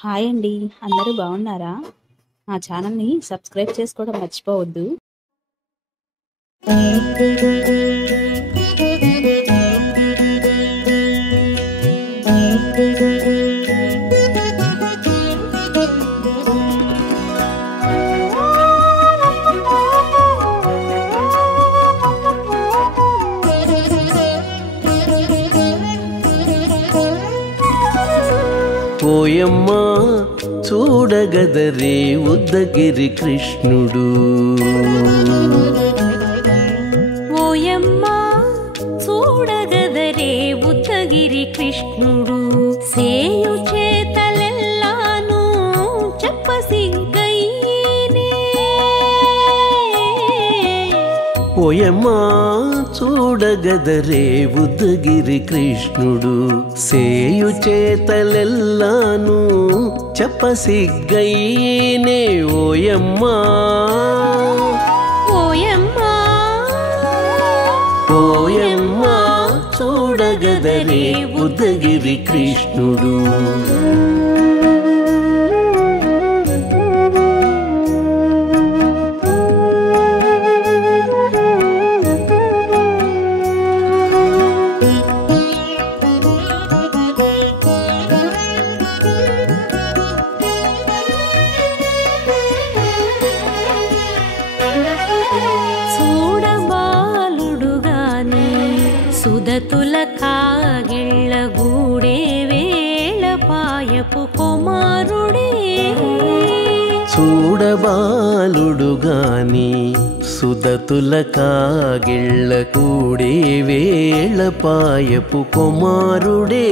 Hi అండి. అందరూ బాగున్నారా? మా ఛానల్‌ని సబ్స్క్రైబ్ చేసుకోవడం మర్చిపోవద్దు. ఓయమ్మా చూడగదరే ఉద్దగిరి కృష్ణుడు. ఓయమ్మా చూడగదరే ఉద్దగిరి కృష్ణుడు. సేయు చేతలెల్లాను చెప్పసిగ్గయ్యేనే. ఓయమ్మా చూడగదరే ఉద్దగిరి కృష్ణుడు. సేయు చేతలెల్లాను చెప్పసిగ్గయ్యేనే. ఓయమ్మా ఓయమ్మా ఓయమ్మా చూడగదరే ఉద్దగిరి కృష్ణుడు. సుదతుల కాగిళ్ళ గూడే వేళ పాయపు కుమారుడే. చూడబాలుడు గాని సుదతుల కాగిళ్ళ కూడే వేళ పాయపు కుమారుడే.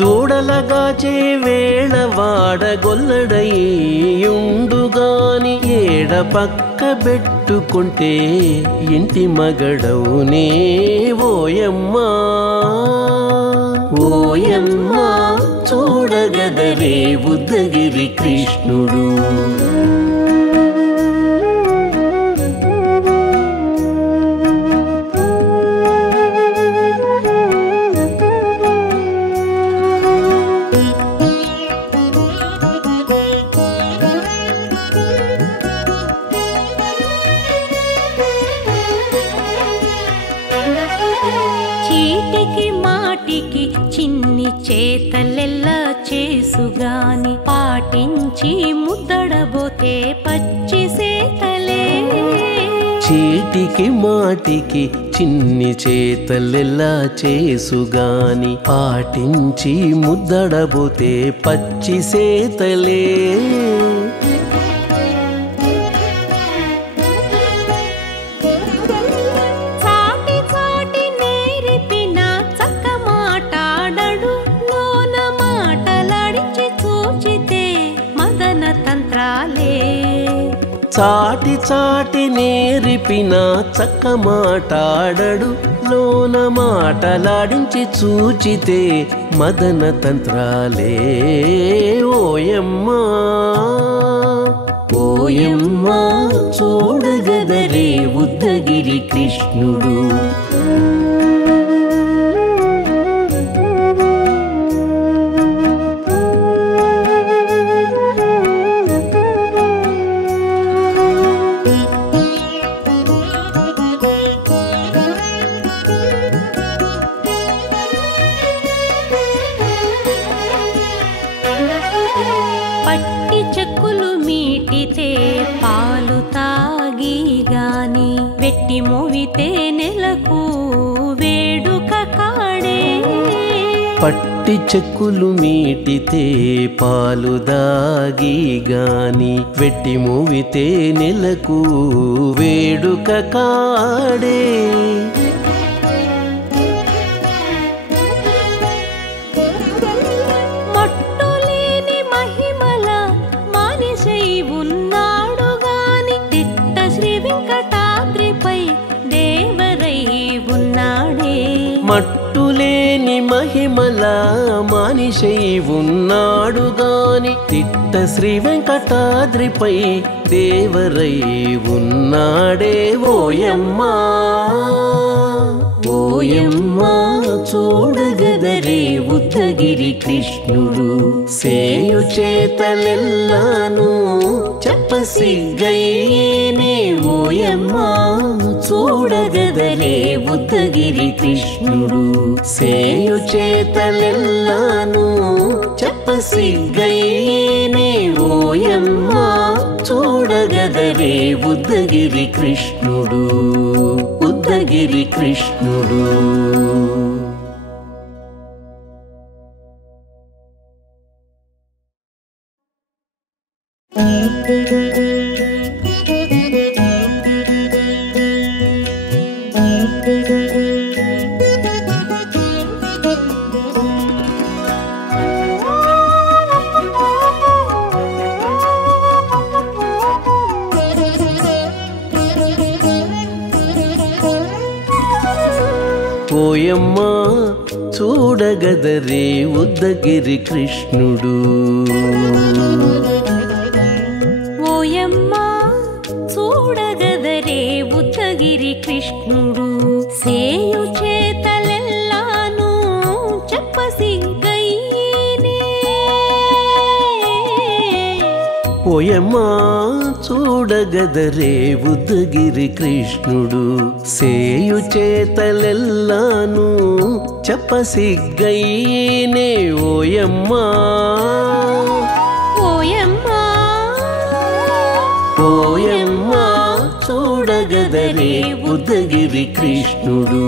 దూడలగాచే వేళ వాడగొల్లడయ్యుండుగాని ఏడ పక్క పెట్టుకుంటే ఇంటి మగడవునే. ఓయమ్మా ఓయమ్మా చూడగదరే ఉద్దగిరి కృష్ణుడు. చీటికి మాటికి చిన్ని చేతలెల్లా చేసుగాని పాటించి ముద్దడబోతే పచ్చి సేతలే. చీటికి మాటికి చిన్ని చేతలెల్లా చేసుగాని పాటించి ముద్దడబోతే పచ్చి సేతలే. చాటి చాటి నేర్పిన చక్క మాటాడడు లోన మాటలాడించి చూచితే మదన తంత్రాలే. ఓయమ్మా ఓయమ్మా చూడగదరే ఉద్దగిరి కృష్ణుడు. పట్టి చెక్కులు మీటితే పాలు తాగి గాని వెట్టి మోవితే నెలకు వేడుక కాడే. పట్టి చెక్కులు మీటితే పాలు దాగి గాని వెట్టి మోవితే నెలకు వేడుక కాడే. మట్టులేని మహిమల మహిమల మానిషై ఉన్నాడు గాని తిట్ట శ్రీ వెంకటాద్రిపై దేవరై ఉన్నాడే ఓయమ్మా ఓయమ్మా చూడగదరే ఉద్దగిరి కృష్ణుడు సేయు చేతలెల్లాను చెప్పసిగ్గయ్యేనే ఓయమ్మా చూడగదరే ఉద్దగిరి కృష్ణుడు సేయు చేతలెల్లాను చెప్పసిగ్గయ్యేనే ఓయమ్మా చూడగదరే ఉద్దగిరి కృష్ణుడు ఉద్దగిరి కృష్ణుడు. ఓయమ్మా చూడగదరే ఉద్దగిరి కృష్ణుడు ఓయమ్మా చూడగదరే ఉద్దగిరి కృష్ణుడు సేయు చేతలెల్లాను చెప్పసిగ్గయ్యేనే ఓయమ్మా చూడగదరే ఉద్దగిరి కృష్ణుడు సేయు చేతలెల్లాను చెప్పసిగ్గయ్యేనే ఓయమ్మా ఓయమ్మా ఓయమ్మా చూడగదరే ఉద్దగిరి కృష్ణుడు.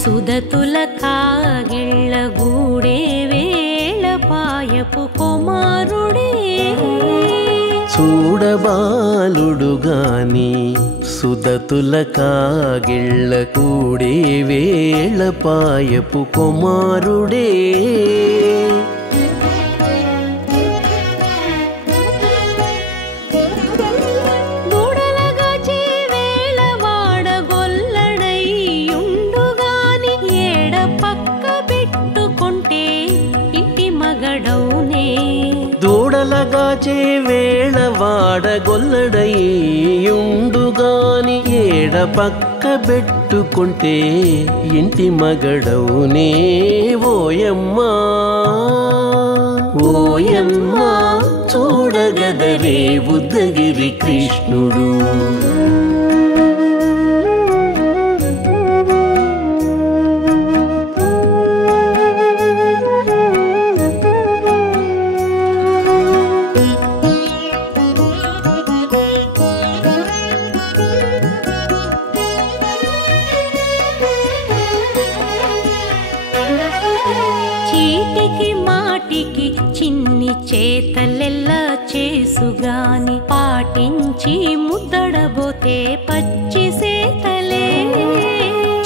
సుదతుల కాగిళ్ళ గూడే వేళపాయపు కుమారుడే చూడబాలుడు గాని సుదతుల కాగిళ్ళ కూడే వేళపాయపు కుమారుడే దూడలగాచే వేళ వాడగొల్లడయ్యుండుగాని ఏడ పక్క పెట్టుకుంటే ఇంటి మగడవునే ఓయమ్మా ఓయమ్మా చూడగదరే ఉద్దగిరి కృష్ణుడు. చీటికి మాటికి చిన్ని చేతలెల్లా చేసుగాని పాటించి ముద్దడబోతే పచ్చి సేతలే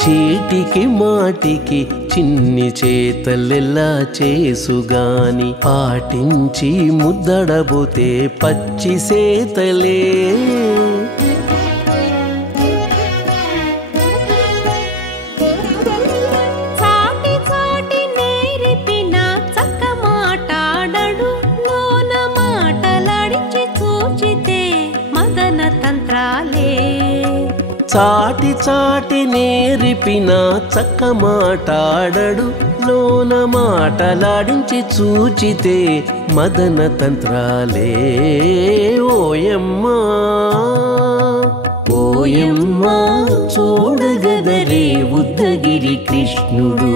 చీటికి మాటికి చిన్ని చేతలెల్లా చేసుగాని పాటించి ముద్దడబోతే పచ్చి సేతలే చాటి చాటి నేర్పిన చక్క మాటాడడు లోన మాటలాడించి చూచితే మదన తంత్రాలే ఓయమ్మా ఓయమ్మా చూడగదరే ఉద్దగిరి కృష్ణుడు.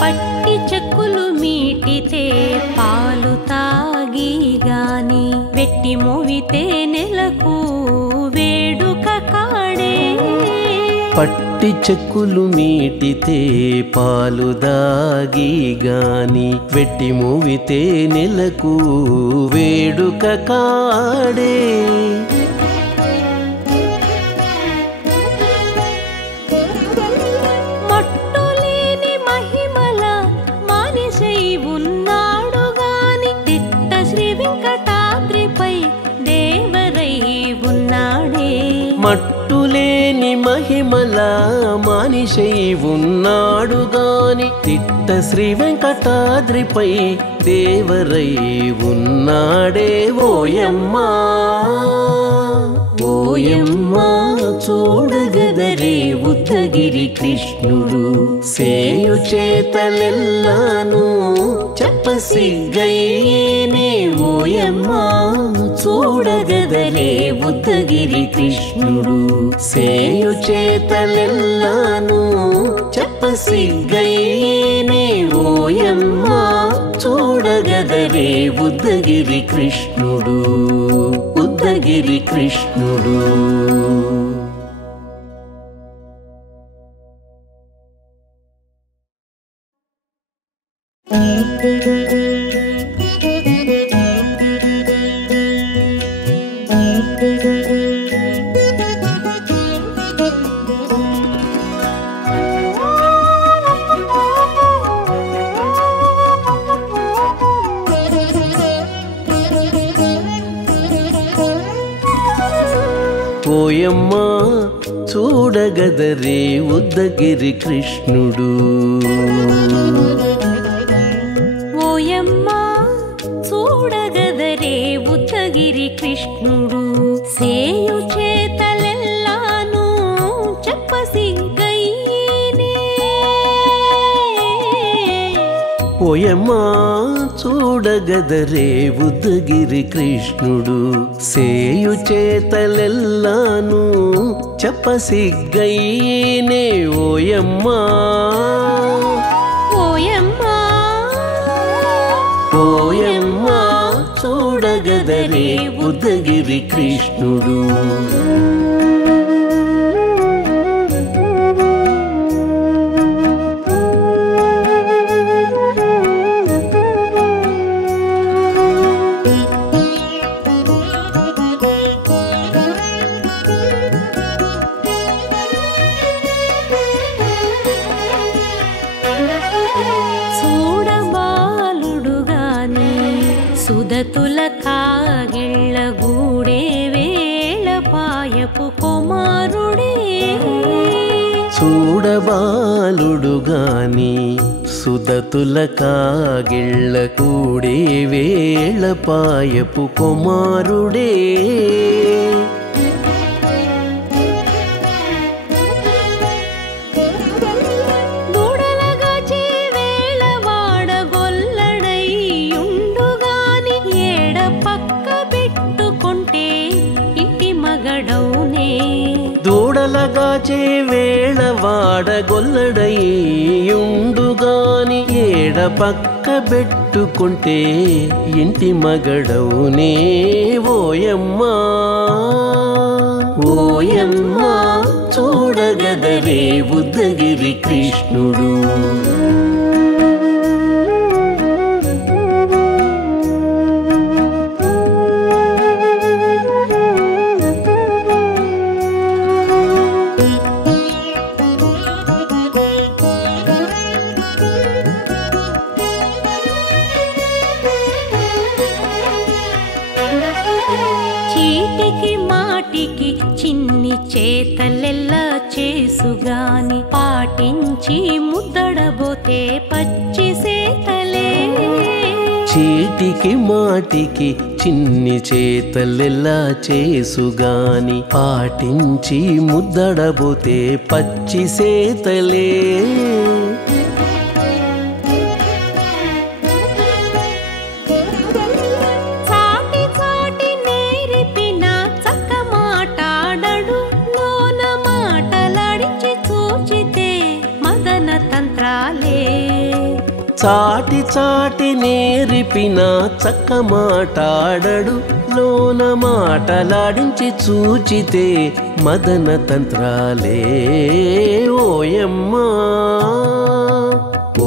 పట్టి చెక్కులు మీటితే పాలు తాగి గాని వెట్టి మోవితే నెలకు వేడుక కాడే. పట్టి చెక్కులు మీటితే పాలు దాగి గాని వెట్టి మూవితే నెలకు వేడుక కాడే. మట్టులేని మహిమల మానిషై ఉన్నాడు గాని తిట్ట శ్రీ వెంకటాద్రిపై దేవరై ఉన్నాడే. మట్టులేని మహిమల మానిషై ఉన్నాడు గాని తిట్ట శ్రీ వెంకటాద్రిపై దేవరై ఉన్నాడే. ఓయమ్మా ఓయమ్మా చూడగదరే ఉద్దగిరి కృష్ణుడు సేయు చేతలెల్లాను చెప్పసిగ్గయ్యేనే. ఓయమ్మా చూడగదరే ఉద్దగిరి కృష్ణుడు సేయు చేతలెల్లాను చెప్పసిగ్గయ్యేనే. ఓయమ్మా చూడగదరే ఉద్దగిరి కృష్ణుడు ఉద్దగిరి కృష్ణుడు. ఓయమ్మా చూడగదరే ఉద్దగిరి కృష్ణుడు. ఓయమ్మా చూడగదరే ఉద్దగిరి కృష్ణుడు సేయు చేతలెల్లాను చెప్పసిగ్గయ్యేనే. ఓయమ్మా చూడగదరే ఉద్దగిరి కృష్ణుడు సేయు చేతలెల్లాను చెప్పసిగ్గయ్యేనే. ఓయమ్మా ఓయమ్మా ఓయమ్మా చూడగదరే ఉద్దగిరి కృష్ణుడు. చూడబాలుడు గాని సుదతుల కాగిళ్ళ గూడే వేళ పాయపు కుమారుడే. చూడబాలుడు గాని సుదతుల కాగిళ్ళ కూడే వేళ పాయపు కుమారుడే. దూడలగాచే వేళ వాడగొల్లడై ఉండుగాని ఏడ పక్క పెట్టుకుంటే ఇంటి మగడౌనే. దూడలగాచే వేళ వాడగొల్లడయ్యుండుగాని ఏడ పక్క పెట్టుకుంటే ఇంటి మగడవునే. ఓయమ్మా ఓయమ్మా చూడగదరే ఉద్దగిరి కృష్ణుడు. చీటికి మాటికి చిన్ని చేతలెల్లా చేసుగాని పాటించి ముద్దడబోతే పచ్చి సేతలే. చీటికి మాటికి చిన్ని చేతలెల్లా చేసుగాని పాటించి ముద్దడబోతే పచ్చి సేతలే. చాటి చాటి నేర్పిన చక్క మాటాడడు లోన మాటలాడించి చూచితే మదన తంత్రాలే. చాటి చాటి నేర్పిన చక్క మాటాడడు లోన మాటలాడించి చూచితే మదన తంత్రాలే ఓయమ్మా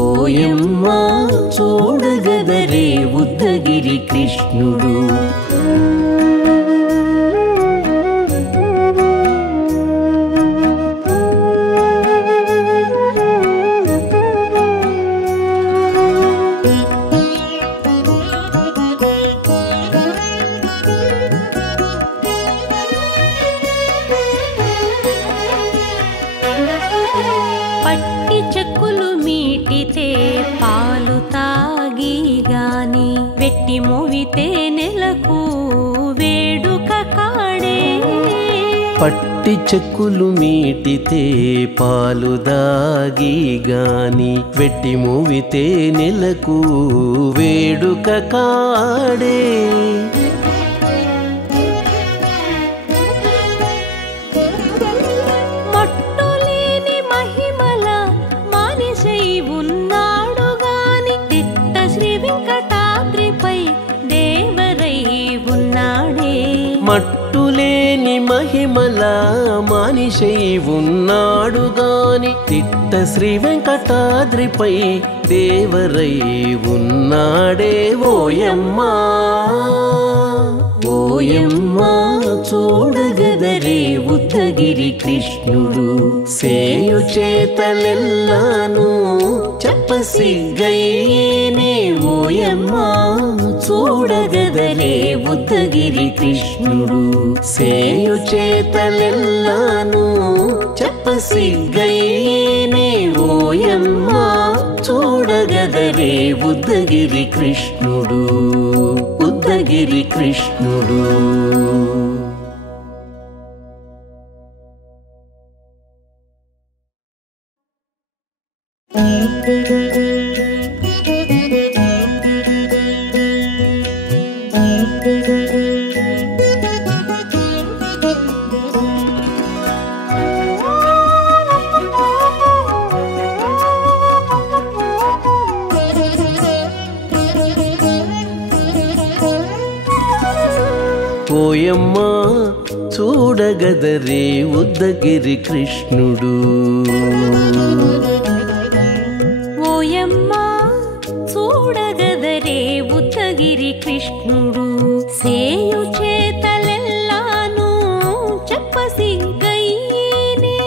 ఓయమ్మా చూడగదరే ఉద్దగిరి కృష్ణుడు పట్టి చెక్కులు మీటితే పాలు తాగి గాని వెట్టి మోవితే నెలకు వేడుక కాడే పట్టి చెక్కులు మీటితే పాలు దాగి గాని వెట్టి మూవితే నెలకు వేడుక కాడే మట్టులేని మహిమల మానిసై ఉన్నాడు గాని తిట్ట శ్రీ వెంకటాద్రిపై దేవరై ఉన్నాడే మట్టులేని మహిమల మానిషై ఉన్నాడు గాని తిట్ట శ్రీ వెంకటాద్రిపై దేవరై ఉన్నాడే ఓయమ్మా ఓయమ్మా చూడగదరే ఉద్దగిరి కృష్ణుడు సేయు చేతలెల్లాను చెప్పసిగ్గయ్యేనే ఓయమ్మా చూడగదరే ఉద్దగిరి కృష్ణుడు సేయు చేతలెల్లాను చెప్పసిగ్గయ్యేనే ఓయమ్మా చూడగదరే ఉద్దగిరి కృష్ణుడు ఉద్దగిరి కృష్ణుడు ఓయమ్మా చూడగదరే ఉద్దగిరి కృష్ణుడు ఓయమ్మా చూడగదరే ఉద్దగిరి కృష్ణుడు సేయు చేతలెల్లాను చెప్పసిగ్గయ్యేనే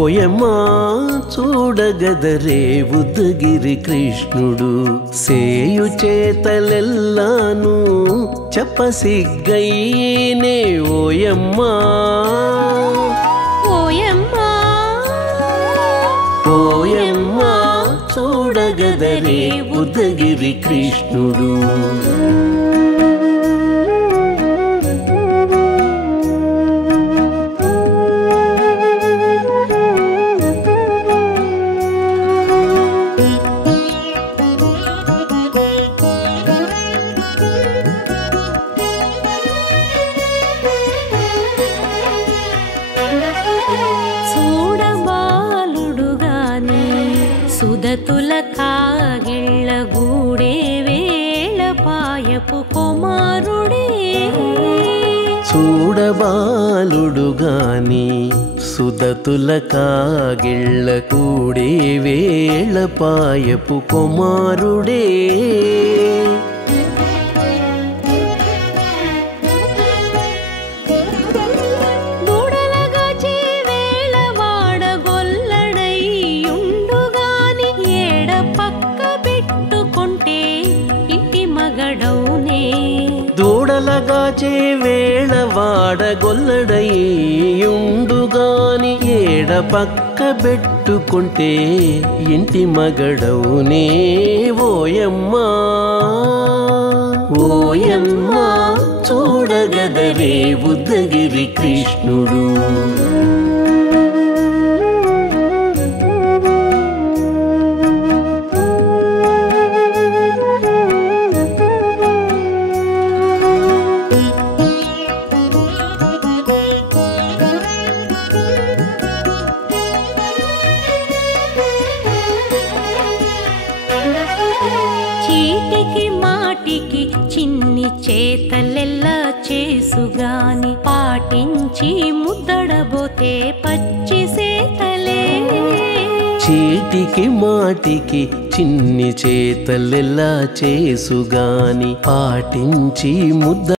ఓయమ్మా చూడగదరే ఉద్దగిరి కృష్ణుడు సేయు చేతలెల్లాను చెప్పసిగ్గయ్యేనే ఓయమ్మా ఓయమ్మా ఓయమ్మా చూడగదరే ఉద్దగిరి కృష్ణుడు చూడబాలుడు గాని సుదతుల కాగిళ్ళ గూడే వేళ పాయపు కుమారుడే చూడబాలుడు గాని సుదతుల కాగిళ్ళ కూడే వేళ పాయపు కుమారుడే దూడలగాచే వేళ వాడగొల్లడయ్యుండుగాని ఏడ పక్క పెట్టుకుంటే ఇంటి మగడౌనే దూడలగాచే వేళ వాడగొల్లడయ్యుండుగాని ఏడ పక్క పెట్టుకుంటే ఇంటి మగడవునే ఓయమ్మా ఓయమ్మా చూడగదరే ఉద్దగిరి కృష్ణుడు చీటికి మాటికి చిన్ని చేతలెల్లా చేసుగాని పాటించి ముద్దడబోతే పచ్చి సేతలే చీటికి మాటికి చిన్ని చేతలెల్లా చేసుగాని పాటించి ముద్ద